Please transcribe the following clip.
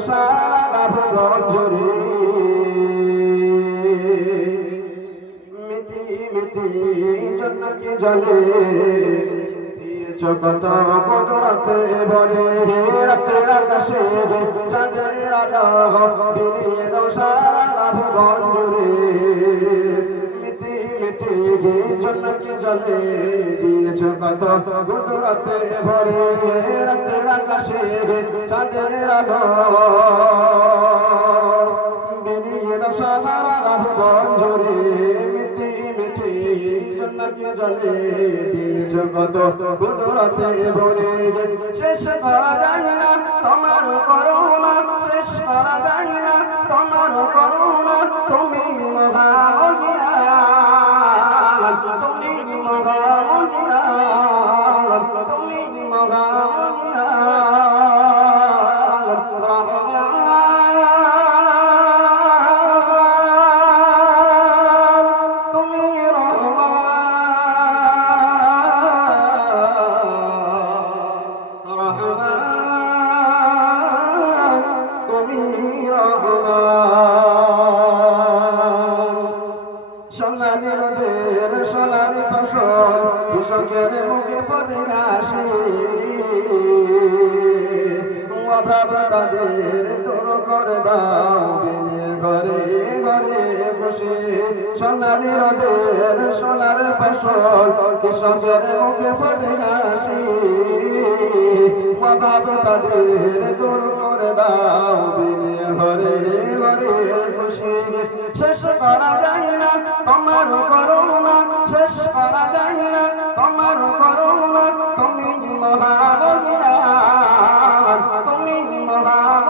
সারা গাভগঞ্জ জুড়ে মিটি মিটি জন্নতি জলে দিয়েছ কত কুদরতে ভরে রাতের আকাশে চাঁদের আলো বিলিয়ে দাও সারা গাভগঞ্জ জুড়ে মিটি মিটি জন্নতি জলে দিয়েছ কত কুদরতে ভরে রাতের আকাশে চাঁদের আলো বিলিয়ে দাও সারা গাভগঞ্জ জুড়ে মিটি মিটি জন্নতি জলে দিয়েছ কত কুদরতে ভরে শেষ করা যায় না তোমার করুণা শেষ করা যায় না তোমার করুণা তুমি মহামহিয়ান তুমি মহামহিয়ান তুমি মহামহিয়ান সোনালি রোদের সোনালি ফসল কৃষকের মুখে পড়ে আসে অভাব তাদের দূর করে দাও বিনে ঘরে ঘরে বসে সোনালি রোদের সোনার ফসল কৃষকের মুখে পড়ে আসে অভাব তাদের দূর করে দাও